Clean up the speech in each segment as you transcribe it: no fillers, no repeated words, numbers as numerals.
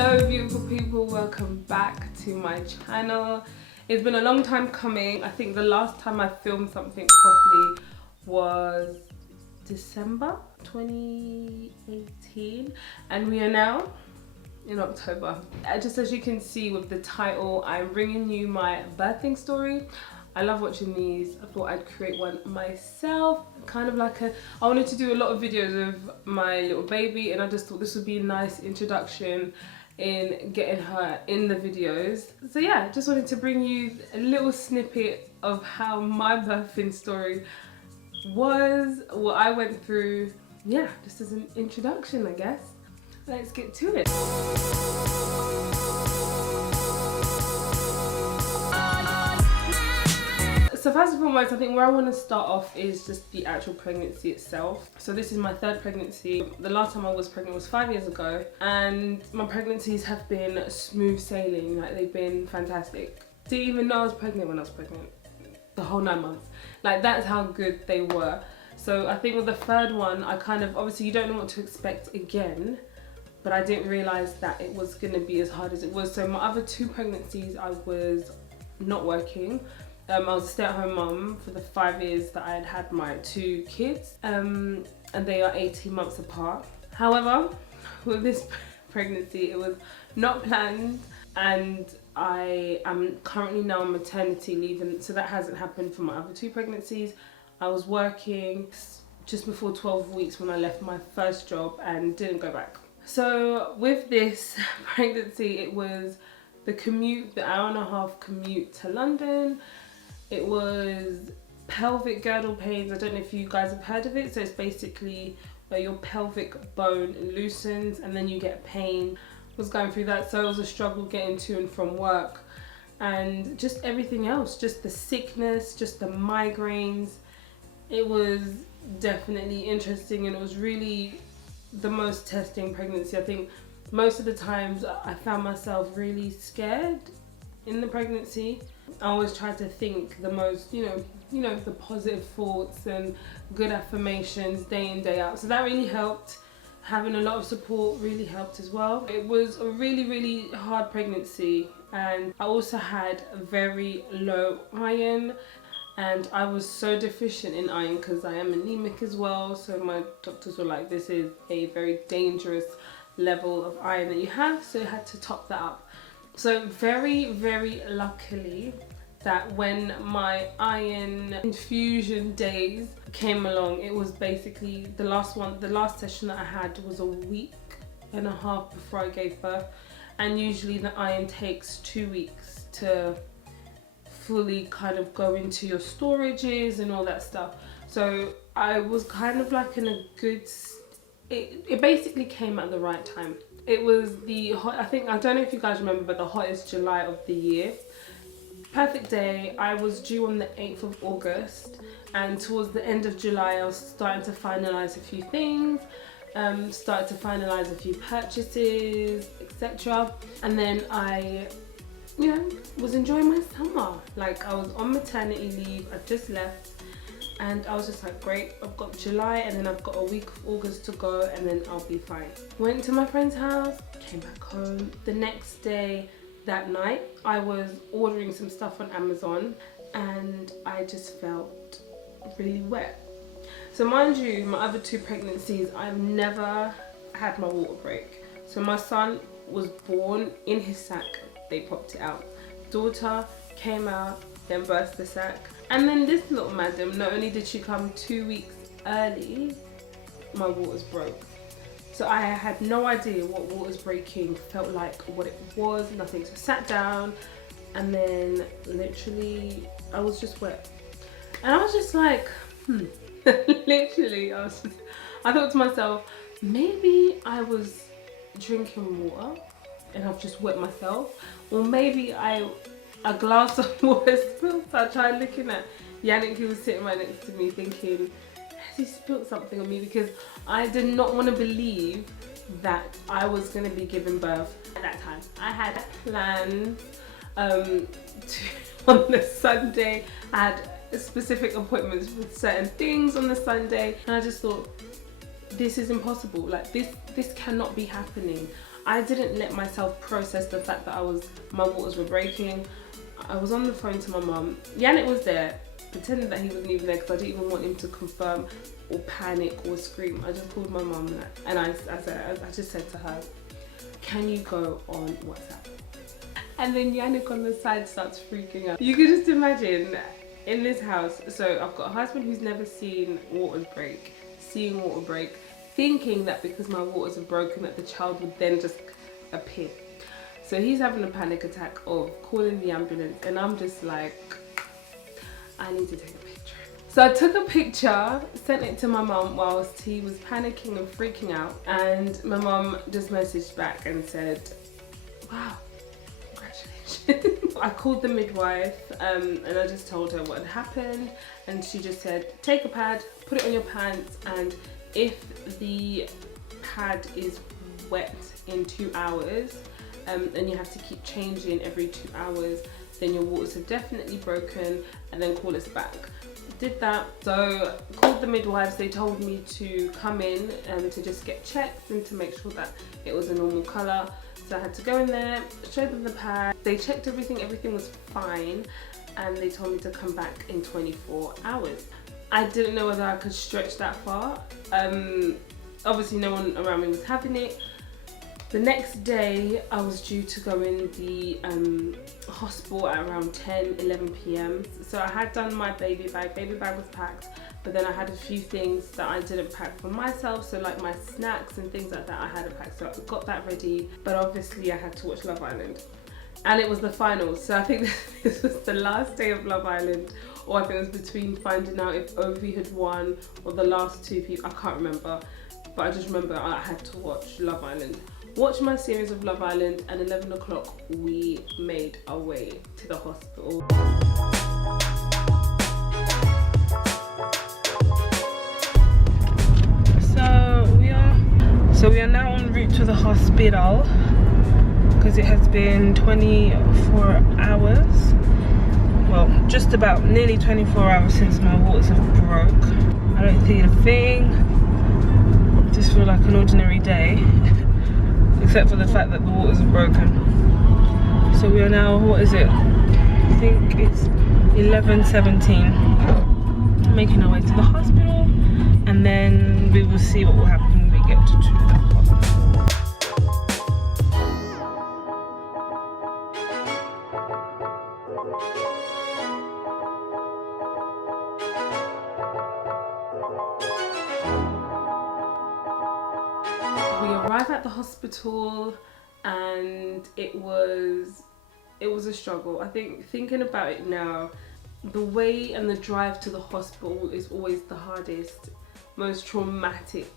Hello beautiful people, welcome back to my channel. It's been a long time coming. I think the last time I filmed something properly was December 2018 and we are now in October. Just as you can see with the title, I'm bringing you my birthing story. I love watching these. I thought I'd create one myself. Kind of like I wanted to do a lot of videos of my little baby and I just thought this would be a nice introduction in getting her in the videos. So yeah, just wanted to bring you a little snippet of how my birthing story was, what I went through. Yeah, just as an introduction, I guess. Let's get to it. So first and foremost, I think where I want to start off is just the actual pregnancy itself. So this is my third pregnancy. The last time I was pregnant was 5 years ago, and my pregnancies have been smooth sailing. Like, they've been fantastic. Didn't even know I was pregnant when I was pregnant. The whole 9 months. Like, that's how good they were. So I think with the third one, I kind of, obviously you don't know what to expect again, but I didn't realise that it was going to be as hard as it was. So my other two pregnancies, I was not working. I was a stay-at-home mum for the 5 years that I had had my two kids, and they are 18 months apart. However, with this pregnancy, it was not planned, and I am currently now on maternity leave, and so that hasn't happened for my other two pregnancies. I was working just before 12 weeks when I left my first job and didn't go back. So with this pregnancy, it was the commute, the hour-and-a-half commute to London. It was pelvic girdle pains. I don't know if you guys have heard of it. So it's basically where your pelvic bone loosens and then you get pain. I was going through that, so it was a struggle getting to and from work, and just everything else, just the sickness, just the migraines. It was definitely interesting, and it was really the most testing pregnancy. I think most of the times I found myself really scared in the pregnancy. I always tried to think the most, you know, the positive thoughts and good affirmations day in, day out. So that really helped. Having a lot of support really helped as well. It was a really, really hard pregnancy, and I also had very low iron, and I was so deficient in iron because I am anemic as well. So my doctors were like, this is a very dangerous level of iron that you have, so I had to top that up. So very, very luckily that when my iron infusion days came along, it was basically the last session that I had was a week and a half before I gave birth, and usually the iron takes 2 weeks to fully kind of go into your storages and all that stuff. So I was kind of like in a good, it basically came at the right time. It was the hot, I don't know if you guys remember, but the hottest July of the year. Perfect day. I was due on the 8th of August, and towards the end of July I was starting to finalise a few things, started to finalise a few purchases, etc. And then I, was enjoying my summer. Like, I was on maternity leave, I just left, and I was just like, great, I've got July and then I've got a week of August to go and then I'll be fine. Went to my friend's house, came back home. The next day, that night, I was ordering some stuff on Amazon and I just felt really wet. So mind you, my other two pregnancies, I've never had my water break. So my son was born in his sac, they popped it out. Daughter came out, then burst the sac. And then this little madam, not only did she come 2 weeks early, my waters broke. So I had no idea what waters breaking felt like, what it was, nothing. So I sat down and then literally I was just wet. And I was just like, literally, I thought to myself, maybe I was drinking water and I've just wet myself, or maybe a glass of water spilled. So I tried looking at Yannick, who was sitting right next to me, thinking, has he spilled something on me? Because I did not want to believe that I was going to be giving birth at that time. I had plans on the Sunday. I had specific appointments with certain things on the Sunday, and I just thought, this is impossible. Like, this cannot be happening. I didn't let myself process the fact that my waters were breaking. I was on the phone to my mum. Yannick was there, pretending that he wasn't even there because I didn't even want him to confirm or panic or scream. I just called my mum and I just said to her, can you go on WhatsApp? And then Yannick on the side starts freaking out. You can just imagine in this house, so I've got a husband who's never seen waters break, seeing water break, thinking that because my waters are broken that the child would then just appear. So he's having a panic attack of calling the ambulance, and I'm just like, I need to take a picture. So I took a picture, sent it to my mum whilst he was panicking and freaking out, and my mum just messaged back and said, wow, congratulations. I called the midwife and I just told her what had happened, and she just said, take a pad, put it on your pants, and if the pad is wet in 2 hours and you have to keep changing every 2 hours, then your waters have definitely broken, and then call us back. Did that, so called the midwives. They told me to come in to just get checked and to make sure that it was a normal colour. So I had to go in there, show them the pad. They checked everything was fine, and they told me to come back in 24 hours. I didn't know whether I could stretch that far. Obviously no one around me was having it. The next day I was due to go in the hospital at around 10-11 p.m. So I had done my baby bag was packed, but then I had a few things that I didn't pack for myself, so like my snacks and things like that I hadn't packed, so I got that ready. But obviously I had to watch Love Island, and it was the finals, so I think this was the last day of Love Island, or I think it was between finding out if Ovi had won or the last two people, I can't remember, but I just remember I had to watch Love Island. Watch my series of Love Island, and 11 o'clock we made our way to the hospital. So we are now en route to the hospital because it has been 24 hours. Well, just about nearly 24 hours since my waters have broke. I don't feel a thing. I just feel like an ordinary day. Except for the fact that the waters are broken. So we are now, what is it? I think it's 11:17. Making our way to the hospital, and then we will see what will happen when we get to the hospital. We arrived at the hospital, and it was a struggle. I think thinking about it now, the way and the drive to the hospital is always the hardest, most traumatic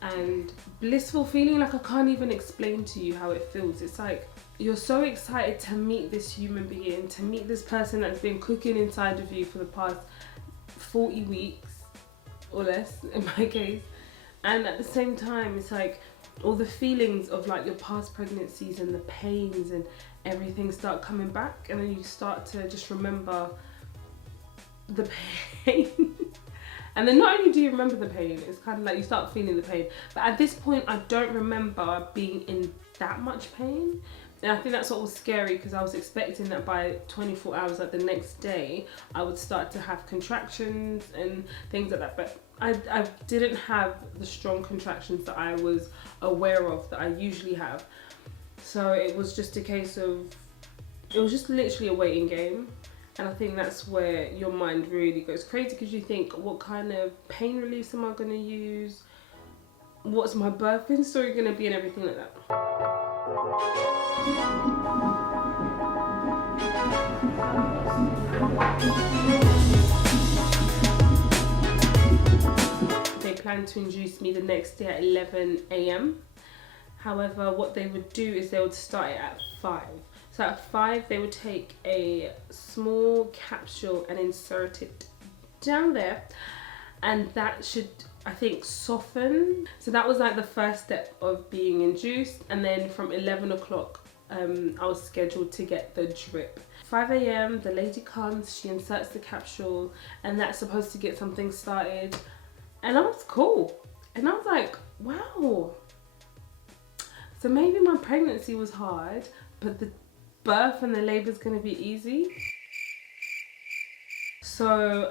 and blissful feeling. Like I can't even explain to you how it feels. It's like you're so excited to meet this human being, to meet this person that's been cooking inside of you for the past 40 weeks or less in my case, and at the same time it's like all the feelings of like your past pregnancies and the pains and everything start coming back, and then you start to just remember the pain. And then not only do you remember the pain, it's kind of like you start feeling the pain, but at this point I don't remember being in that much pain. And I think that's what was scary, because I was expecting that by 24 hours, like the next day, I would start to have contractions and things like that, but I didn't have the strong contractions that I was aware of that I usually have. So it was just a case of, it was just literally a waiting game. And I think that's where your mind really goes crazy, because you think, what kind of pain release am I going to use? What's my birthing story going to be, and everything like that. They planned to induce me the next day at 11 a.m. However, what they would do is they would start it at 5. So at 5, they would take a small capsule and insert it down there, and that should, I think, soften. So that was like the first step of being induced, and then from 11 o'clock I was scheduled to get the drip. 5 a.m. the lady comes, she inserts the capsule, and that's supposed to get something started, and I was cool. And I was like, wow, So maybe my pregnancy was hard, but the birth and the labour is going to be easy. So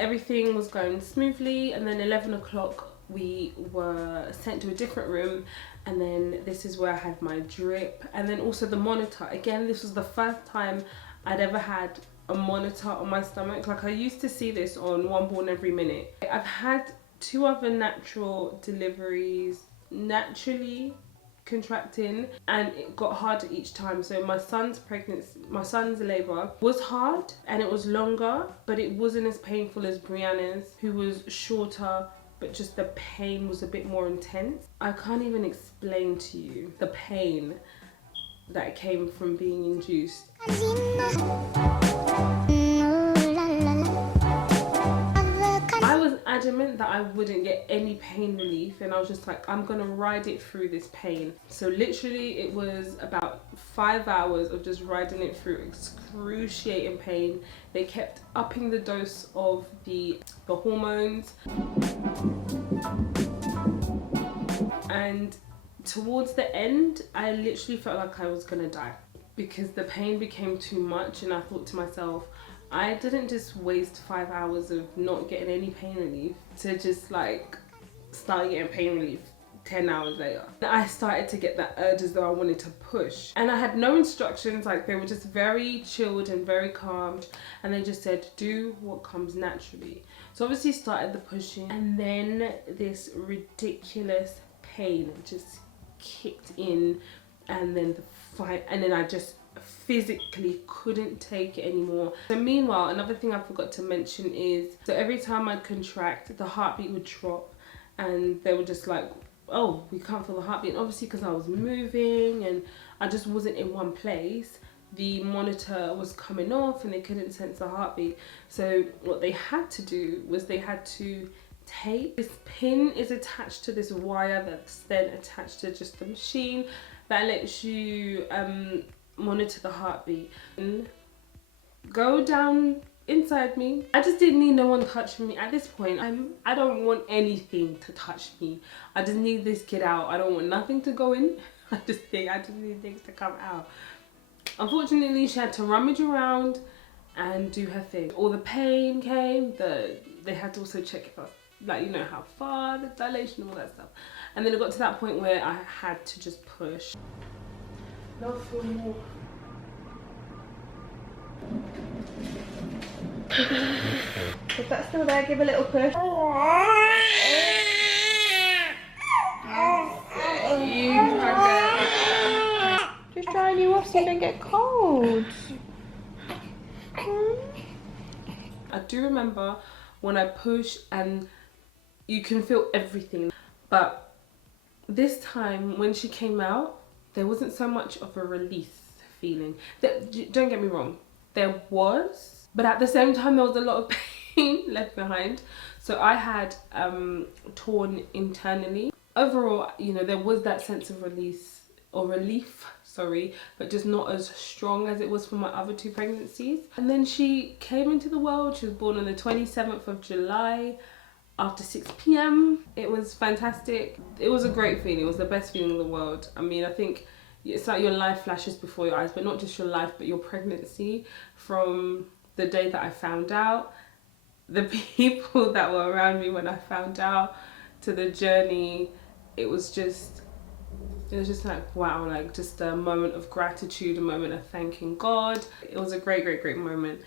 everything was going smoothly, and then 11 o'clock we were sent to a different room, and then this is where I had my drip, and then also the monitor. Again, this was the first time I'd ever had a monitor on my stomach. Like, I used to see this on One Born Every Minute. I've had 2 other natural deliveries, naturally contracting, and it got harder each time. So my son's labour was hard and it was longer, but it wasn't as painful as Brianna's, who was shorter, but just the pain was a bit more intense. I can't even explain to you the pain that came from being induced. I was adamant that I wouldn't get any pain relief, and I was just like, I'm gonna ride it through this pain. So literally it was about 5 hours of just riding it through excruciating pain. They kept upping the dose of the hormones, and towards the end I literally felt like I was gonna die because the pain became too much. And I thought to myself, I didn't just waste 5 hours of not getting any pain relief to just like start getting pain relief 10 hours later. I started to get that urge as though I wanted to push, and I had no instructions. Like, they were just very chilled and very calm, and they just said, do what comes naturally. So obviously started the pushing, and then this ridiculous pain just kicked in, and then I just physically couldn't take it anymore. So meanwhile, another thing I forgot to mention is, so every time I'd contract, the heartbeat would drop, and they were just like, oh, we can't feel the heartbeat. And obviously because I was moving and I just wasn't in one place, the monitor was coming off and they couldn't sense the heartbeat. So what they had to do was they had to tape. This pin is attached to this wire that's then attached to just the machine that lets you monitor the heartbeat. And go down inside me. I just didn't need no one touching me. At this point, I don't want anything to touch me. I just need this kid out. I don't want nothing to go in. I just need things to come out. Unfortunately, she had to rummage around and do her thing. All the pain came. They had to also check if I was, like, you know, how far, the dilation, all that stuff. And then it got to that point where I had to just push. No, feel more. If that's still there, give a little push. Just drying you off so you don't get cold. I do remember when I push and you can feel everything, but this time when she came out, there wasn't so much of a release feeling. Don't get me wrong, there was, but at the same time there was a lot of pain left behind. So I had torn internally. Overall, you know, there was that sense of relief, but just not as strong as it was for my other 2 pregnancies. And then she came into the world. She was born on the 27th of July after 6 p.m. It was fantastic. It was a great feeling. It was the best feeling in the world. I mean, I think it's like your life flashes before your eyes, but not just your life, but your pregnancy. From the day that I found out, the people that were around me when I found out, to the journey, it was just like, wow, like just a moment of gratitude, a moment of thanking God. It was a great, great, great moment.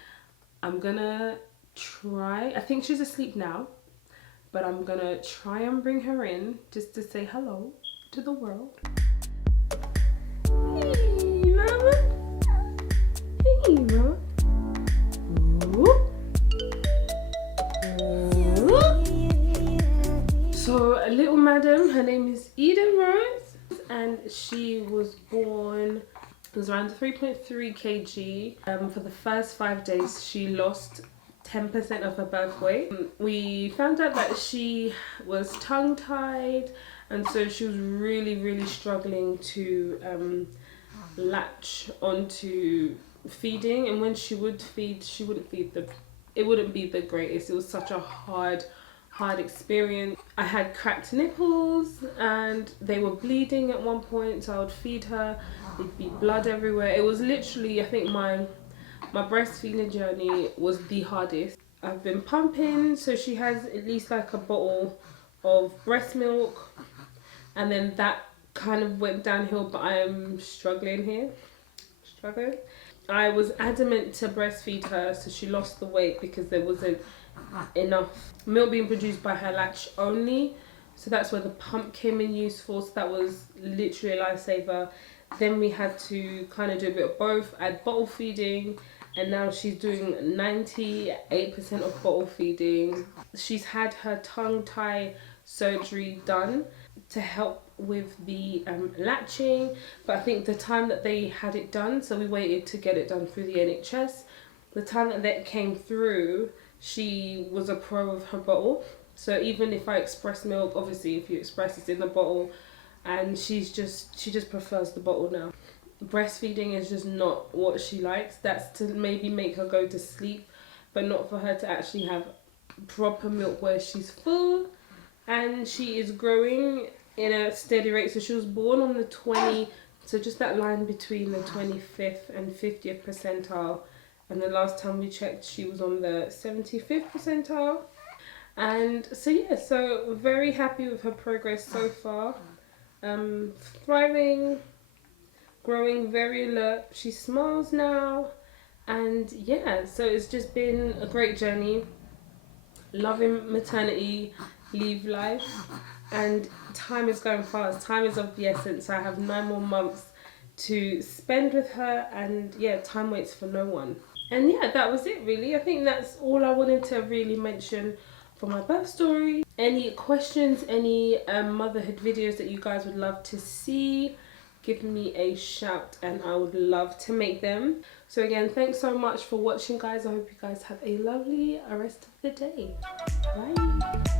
I'm gonna try, I think she's asleep now, but I'm gonna try and bring her in just to say hello to the world. Hey, mama. Hey, mama. So, a little madam, her name is Eden Rose, and she was born, it was around 3.3 kg. For the first 5 days, she lost 10% of her birth weight. We found out that she was tongue-tied, and so she was really, really struggling to latch onto feeding. And when she would feed, it wouldn't be the greatest. It was such a hard hard experience. I had cracked nipples and they were bleeding at one point, so I would feed her, there'd be blood everywhere. It was literally, I think my breastfeeding journey was the hardest. I've been pumping, so she has at least like a bottle of breast milk, and then that kind of went downhill, but I'm struggling here. I was adamant to breastfeed her so she lost the weight because there wasn't enough milk being produced by her latch only, so that's where the pump came in useful. So that was literally a lifesaver. Then we had to kind of do a bit of both, add bottle feeding, and now she's doing 98% of bottle feeding. She's had her tongue tie surgery done to help with the latching, but I think the time that they had it done, so we waited to get it done through the NHS, the time that that came through, she was a pro of her bottle. So even if I express milk, obviously if you express it's in the bottle, and she just prefers the bottle now. Breastfeeding is just not what she likes. That's to maybe make her go to sleep, but not for her to actually have proper milk where she's full. And she is growing in a steady rate. So she was born on the 20, so just that line between the 25th and 50th percentile, and the last time we checked she was on the 75th percentile. And so yeah, so very happy with her progress so far. Thriving, growing, very alert. She smiles now, and yeah, so it's just been a great journey. Loving maternity leave life, and time is going fast. Time is of the essence. I have 9 more months to spend with her, and yeah, time waits for no one. And yeah, that was it really. I think that's all I wanted to really mention for my birth story. Any questions, any motherhood videos that you guys would love to see, give me a shout and I would love to make them. So again, thanks so much for watching, guys. I hope you guys have a lovely rest of the day. Bye.